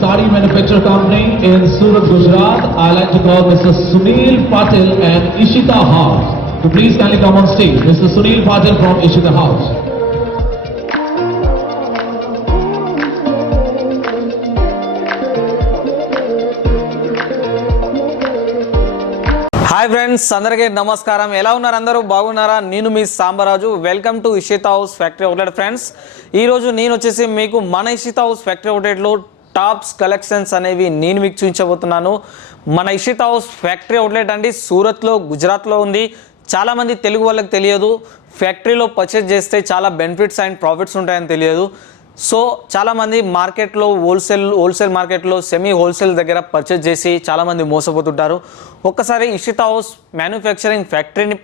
Sari manufacturer company in Surat, Gujarat. I like to call Mr. Sunil Patil and Ishita House. So please kindly come on stage. Mr. Sunil Patil from Ishita House. Hi friends, అందరికీ నమస్కారం. ఎలా ఉన్నారు? అందరూ బాగున్నారా? నేను మీ Sambaraju. Welcome to Ishita house factory outlet. Friends, ఈరోజు నేను వచ్చేసి మీకు మన ఇషిత హౌస్ ఫ్యాక్టరీ అవుట్లెట్లో టాప్స్ కలెక్షన్స్ అనేవి నేను మీకు చూపించబోతున్నాను. మన ఇషిత హౌస్ ఫ్యాక్టరీ అవుట్లెట్ అండి సూరత్లో, గుజరాత్లో ఉంది. చాలామంది తెలుగు వాళ్ళకి తెలియదు, ఫ్యాక్టరీలో పర్చేజ్ చేస్తే చాలా బెనిఫిట్స్ అండ్ ప్రాఫిట్స్ ఉంటాయని తెలియదు. సో చాలామంది మార్కెట్లో హోల్సేల్ మార్కెట్లో సెమీ హోల్సేల్ దగ్గర పర్చేజ్ చేసి చాలామంది మోసపోతుంటారు. ఒక్కసారి ఇషిత హౌస్ మ్యానుఫ్యాక్చరింగ్ ఫ్యాక్టరీని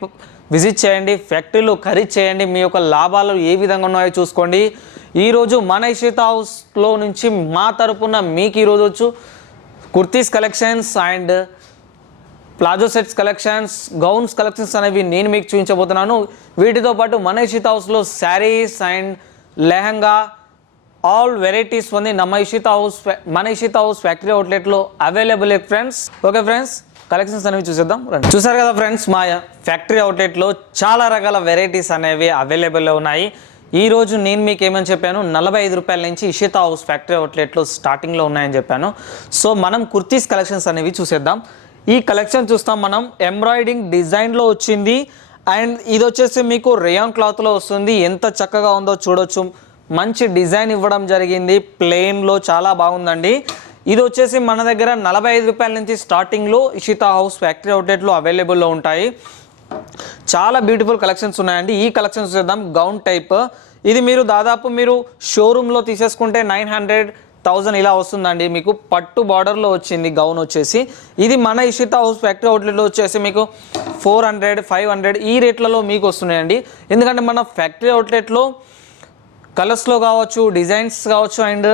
విజిట్ చేయండి, ఫ్యాక్టరీలో ఖరీదు చేయండి, మీ యొక్క లాభాలు ఏ విధంగా ఉన్నాయో చూసుకోండి. ఈరోజు మన ఇషిత హౌస్లో నుంచి మా తరపున మీకు ఈరోజు వచ్చు kurtis collections and palazzo sets collections, gowns collections అనేవి నేను మీకు చూపించబోతున్నాను. వీటితో పాటు మన ఇషిత హౌస్లో saris and lehenga all varieties ఉంది మన ఇషిత హౌస్ ఫ్యాక్టరీ అవుట్లెట్లో available friends. Okay friends, collections అనేవి చూసేద్దాం. చూసారు కదా ఫ్రెండ్స్, మా ఫ్యాక్టరీ అవుట్లెట్లో చాలా రకాల వెరైటీస్ అనేవి అవైలబుల్లో ఉన్నాయి. ఈరోజు నేను మీకు ఏమని చెప్పాను, 45 రూపాయల నుంచి ఇషిత హౌస్ ఫ్యాక్టరీ అవుట్లెట్లో స్టార్టింగ్లో ఉన్నాయని చెప్పాను. సో మనం కుర్తీస్ కలెక్షన్స్ అనేవి చూసేద్దాం. ఈ కలెక్షన్ చూస్తాం మనం. ఎంబ్రాయిడింగ్ డిజైన్లో వచ్చింది అండ్ ఇది వచ్చేసి మీకు రేయాన్ క్లాత్లో వస్తుంది. ఎంత చక్కగా ఉందో చూడొచ్చు. మంచి డిజైన్ ఇవ్వడం జరిగింది, ప్లెయిన్లో చాలా బాగుందండి. ఇది వచ్చేసి మన దగ్గర 45 రూపాయల నుంచి స్టార్టింగ్లో ఇషిత హౌస్ ఫ్యాక్టరీ అవుట్లెట్లో అవైలబుల్లో ఉంటాయి. చాలా బ్యూటిఫుల్ కలెక్షన్స్ ఉన్నాయండి. ఈ కలెక్షన్స్ చూద్దాం. గౌన్ టైప్ ఇది దాదాపు మీరు షోరూంలో తీసేసుకుంటే 900,000 ఇలా వస్తుందండి. మీకు పట్టు బార్డర్లో వచ్చింది గౌన్ వచ్చేసి. ఇది మన ఇషిత హౌస్ ఫ్యాక్టరీ అవుట్లెట్లో వచ్చేసి మీకు 400, 500 ఈ రేట్లలో మీకు వస్తున్నాయండి. ఎందుకంటే మన ఫ్యాక్టరీ అవుట్లెట్లో కలర్స్లో కావచ్చు, డిజైన్స్ కావచ్చు అండ్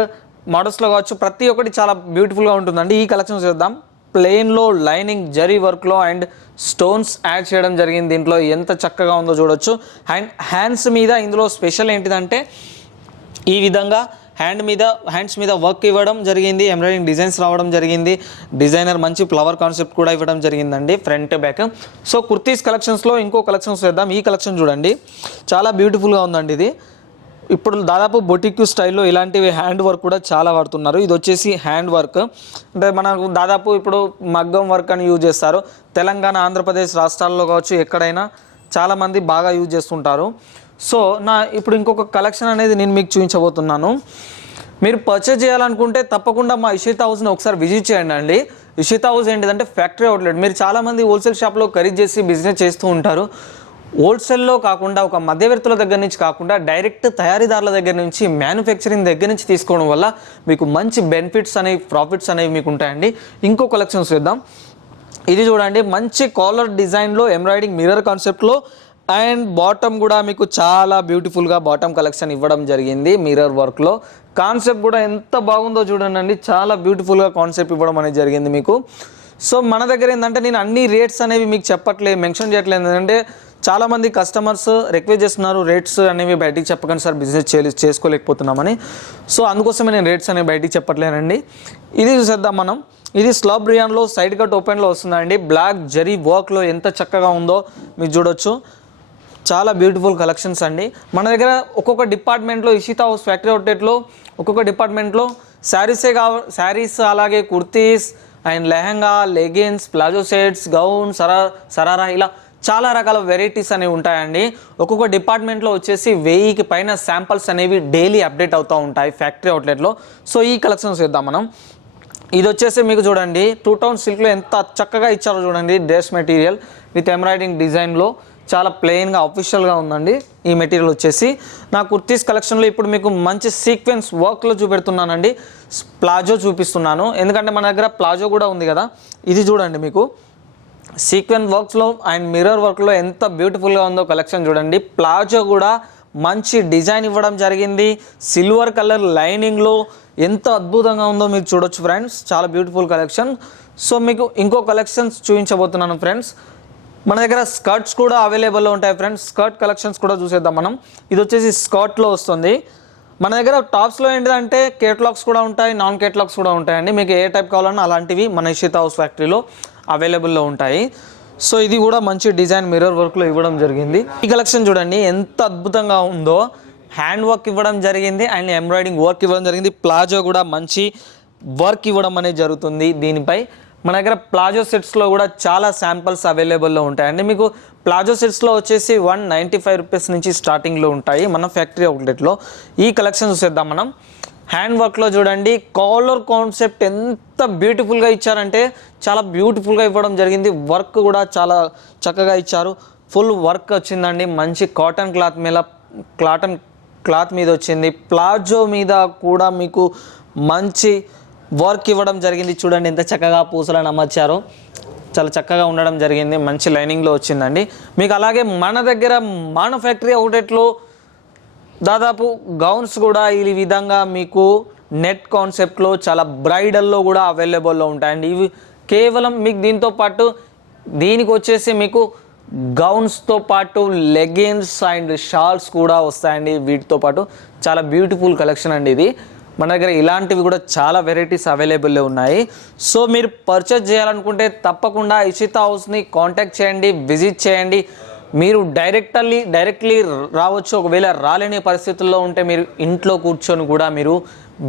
మోడల్స్లో కావచ్చు, ప్రతి ఒక్కటి చాలా బ్యూటిఫుల్గా ఉంటుందండి. ఈ కలెక్షన్ చూద్దాం. ప్లెయిన్లో లైనింగ్ జరీ వర్క్లో అండ్ స్టోన్స్ యాడ్ చేయడం జరిగింది. దీంట్లో ఎంత చక్కగా ఉందో చూడొచ్చు. అండ్ హ్యాండ్స్ మీద ఇందులో స్పెషల్ ఏంటిదంటే ఈ విధంగా హ్యాండ్స్ మీద వర్క్ ఇవ్వడం జరిగింది, ఎంబ్రాయిడింగ్ డిజైన్స్ రావడం జరిగింది. డిజైనర్ మంచి ఫ్లవర్ కాన్సెప్ట్ కూడా ఇవ్వడం జరిగిందండి ఫ్రంట్ బ్యాక్. సో కుర్తీస్ కలెక్షన్స్లో ఇంకో కలెక్షన్స్ చూద్దాం. ఈ కలెక్షన్ చూడండి, చాలా బ్యూటిఫుల్గా ఉందండి. ఇది ఇప్పుడు దాదాపు బొటిక్ స్టైల్లో ఇలాంటివి హ్యాండ్ వర్క్ కూడా చాలా వాడుతున్నారు. ఇది వచ్చేసి హ్యాండ్ వర్క్ అంటే మనకు దాదాపు ఇప్పుడు మగ్గం వర్క్ అని యూజ్ చేస్తారు. తెలంగాణ, ఆంధ్రప్రదేశ్ రాష్ట్రాల్లో కావచ్చు, ఎక్కడైనా చాలామంది బాగా యూజ్ చేస్తుంటారు. సో ఇప్పుడు ఇంకొక కలెక్షన్ అనేది నేను మీకు చూపించబోతున్నాను. మీరు పర్చేజ్ చేయాలనుకుంటే తప్పకుండా మా ఇషిత హౌస్ని ఒకసారి విజిట్ చేయండి అండి. ఇషిత హౌస్ ఏంటిదంటే ఫ్యాక్టరీ అవుట్లెట్. మీరు చాలామంది హోల్సేల్ షాప్లో ఖరీదు చేసి బిజినెస్ చేస్తూ ఉంటారు. హోల్సేల్లో కాకుండా ఒక మధ్యవర్తుల దగ్గర నుంచి కాకుండా డైరెక్ట్ తయారీదారుల దగ్గర నుంచి, మ్యానుఫ్యాక్చరింగ్ దగ్గర నుంచి తీసుకోవడం వల్ల మీకు మంచి బెనిఫిట్స్ అనేవి, ప్రాఫిట్స్ అనేవి మీకు ఉంటాయండి. ఇంకో కలెక్షన్స్ చూద్దాం. ఇది చూడండి, మంచి కాలర్ డిజైన్లో ఎంబ్రాయిడింగ్ మిర్రర్ కాన్సెప్ట్లో అండ్ బాటమ్ కూడా మీకు చాలా బ్యూటిఫుల్గా బాటమ్ కలెక్షన్ ఇవ్వడం జరిగింది. మిర్రర్ వర్క్లో కాన్సెప్ట్ కూడా ఎంత బాగుందో చూడండి. చాలా బ్యూటిఫుల్గా కాన్సెప్ట్ ఇవ్వడం అనేది జరిగింది మీకు. సో మన దగ్గర ఏంటంటే నేను అన్ని రేట్స్ అనేవి మీకు మెన్షన్ చేయట్లేదు. ఎందుకంటే చాలామంది కస్టమర్స్ రిక్వెస్ట్ చేస్తున్నారు రేట్స్ అనేవి బయటికి చెప్పకండి సార్, బిజినెస్ చేసుకోలేకపోతున్నామని. సో అందుకోసమే నేను రేట్స్ అనేవి బయటికి చెప్పట్లేనండి. ఇది చూసేద్దాం మనం. ఇది స్లబ్ రియాన్లో సైడ్ కట్ ఓపెన్లో వస్తుందండి. బ్లాక్ జరీ వర్క్లో ఎంత చక్కగా ఉందో మీరు చూడొచ్చు. చాలా బ్యూటిఫుల్ కలెక్షన్స్ అండి. మన దగ్గర ఒక్కొక్క డిపార్ట్మెంట్లో ఇషిత హౌస్ ఫ్యాక్టరీ అవుట్లెట్లో ఒక్కొక్క డిపార్ట్మెంట్లో శారీస్ అలాగే kurtis and lehenga, leggings, palazzo sets, gown, sharara ఇలా చాలా రకాల వెరైటీస్ అనేవి ఉంటాయండి. ఒక్కొక్క డిపార్ట్మెంట్లో వచ్చేసి 1000కి పైన శాంపిల్స్ అనేవి డైలీ అప్డేట్ అవుతూ ఉంటాయి ఫ్యాక్టరీ అవుట్లెట్లో. సో ఈ కలెక్షన్స్ చేద్దాం మనం. ఇది వచ్చేసి మీకు చూడండి 2 టౌన్ సిల్క్లో ఎంత చక్కగా ఇచ్చారో చూడండి. డ్రెస్ మెటీరియల్ విత్ ఎంబ్రాయిడింగ్ డిజైన్లో చాలా ప్లెయిన్గా అఫీషియల్గా ఉందండి ఈ మెటీరియల్ వచ్చేసి. నా కుర్తీస్ కలెక్షన్లో ఇప్పుడు మీకు మంచి సీక్వెన్స్ వర్క్లో చూపెడుతున్నానండి. ప్లాజో చూపిస్తున్నాను ఎందుకంటే మన దగ్గర ప్లాజో కూడా ఉంది కదా. ఇది చూడండి, మీకు సీక్వెన్స్ వర్క్స్లో అండ్ మిర్రర్ వర్క్లో ఎంత బ్యూటిఫుల్గా ఉందో కలెక్షన్ చూడండి. ప్లాజో కూడా మంచి డిజైన్ ఇవ్వడం జరిగింది. సిల్వర్ కలర్ లైనింగ్లో ఎంత అద్భుతంగా ఉందో మీరు చూడొచ్చు ఫ్రెండ్స్. చాలా బ్యూటిఫుల్ కలెక్షన్. సో మీకు ఇంకో కలెక్షన్స్ చూపించబోతున్నాను ఫ్రెండ్స్. మన దగ్గర స్కర్ట్స్ కూడా అవైలబుల్లో ఉంటాయి ఫ్రెండ్స్. స్కర్ట్ కలెక్షన్స్ కూడా చూసేద్దాం మనం. ఇది వచ్చేసి స్కర్ట్లో వస్తుంది. మన దగ్గర టాప్స్లో ఏంటిదంటే కేటలాగ్స్ కూడా ఉంటాయి, నాన్ కేటలాగ్స్ కూడా ఉంటాయండి. మీకు ఏ టైప్ కావాలన్నా అలాంటివి మన ఇషితా హౌస్ ఫ్యాక్టరీలో అవైలబుల్లో ఉంటాయి. సో ఇది కూడా మంచి డిజైన్ మిర్రర్ వర్క్లో ఇవ్వడం జరిగింది. ఈ కలెక్షన్ చూడండి ఎంత అద్భుతంగా ఉందో. హ్యాండ్ వర్క్ ఇవ్వడం జరిగింది అండ్ ఎంబ్రాయిడింగ్ వర్క్ ఇవ్వడం జరిగింది. ప్లాజో కూడా మంచి వర్క్ ఇవ్వడం అనేది జరుగుతుంది దీనిపై. మన దగ్గర ప్లాజో సెట్స్లో కూడా చాలా శాంపిల్స్ అవైలబుల్లో ఉంటాయండి. మీకు ప్లాజో సెట్స్లో వచ్చేసి 195 రూపీస్ నుంచి స్టార్టింగ్లో ఉంటాయి మన ఫ్యాక్టరీ అవుట్లెట్లో. ఈ కలెక్షన్ చూసేద్దాం మనం. హ్యాండ్ వర్క్లో చూడండి కాలర్ కాన్సెప్ట్ ఎంత బ్యూటిఫుల్గా ఇచ్చారంటే చాలా బ్యూటిఫుల్గా ఇవ్వడం జరిగింది. వర్క్ కూడా చాలా చక్కగా ఇచ్చారు. ఫుల్ వర్క్ వచ్చిందండి. మంచి కాటన్ క్లాత్ మీద వచ్చింది. ప్లాజో మీద కూడా మీకు మంచి వర్క్ ఇవ్వడం జరిగింది. చూడండి ఎంత చక్కగా పూసలను అమర్చారో, చాలా చక్కగా ఉండడం జరిగింది. మంచి లైనింగ్లో వచ్చిందండి మీకు. అలాగే మన దగ్గర మన ఫ్యాక్టరీ అవుట్లెట్లో దాదాపు గౌన్స్ కూడా ఈ విధంగా మీకు నెట్ కాన్సెప్ట్లో చాలా బ్రైడల్లో కూడా అవైలబుల్లో ఉంటాయండి. ఇవి కేవలం మీకు దీంతో పాటు దీనికి వచ్చేసి మీకు గౌన్స్తో పాటు లెగిన్స్ అండ్ షాల్స్ కూడా వస్తాయండి. వీటితో పాటు చాలా బ్యూటిఫుల్ కలెక్షన్ అండి ఇది. మన దగ్గర ఇలాంటివి కూడా చాలా వెరైటీస్ అవైలబుల్లో ఉన్నాయి. సో మీరు పర్చేజ్ చేయాలనుకుంటే తప్పకుండా ఇషితా హౌస్ని కాంటాక్ట్ చేయండి, విజిట్ చేయండి. మీరు డైరెక్ట్లీ రావచ్చు. ఒకవేళ రాలేని పరిస్థితుల్లో ఉంటే మీరు ఇంట్లో కూర్చొని కూడా మీరు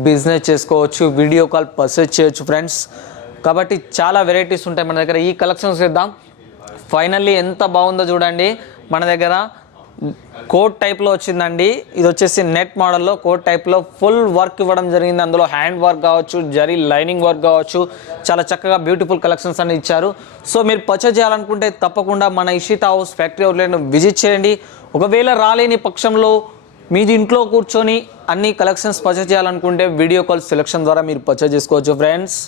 బిజినెస్ చేసుకోవచ్చు, వీడియో కాల్ పర్చేజ్ చేయొచ్చు ఫ్రెండ్స్. కాబట్టి చాలా వెరైటీస్ ఉంటాయి మన దగ్గర. ఈ కలెక్షన్స్ చేద్దాం. ఫైనల్లీ ఎంత బాగుందో చూడండి. మన దగ్గర కోట్ టైప్లో వచ్చిందండి. ఇది వచ్చేసి నెట్ మోడల్లో కోట్ టైప్లో ఫుల్ వర్క్ ఇవ్వడం జరిగింది. అందులో హ్యాండ్ వర్క్ కావచ్చు, జరీ లైనింగ్ వర్క్ కావచ్చు, చాలా చక్కగా బ్యూటిఫుల్ కలెక్షన్స్ అన్ని ఇచ్చారు. సో మీరు పర్చేజ్ చేయాలనుకుంటే తప్పకుండా మన ఇషితా హౌస్ ఫ్యాక్టరీ అవుట్లెట్ను విజిట్ చేయండి. ఒకవేళ రాలేని పక్షంలో మీది ఇంట్లో కూర్చొని అన్ని కలెక్షన్స్ పర్చేజ్ చేయాలనుకుంటే వీడియో కాల్ సెలెక్షన్ ద్వారా మీరు పర్చేజ్ చేసుకోవచ్చు ఫ్రెండ్స్.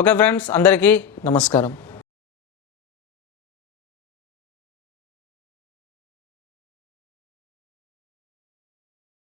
ఓకే ఫ్రెండ్స్, అందరికీ నమస్కారం.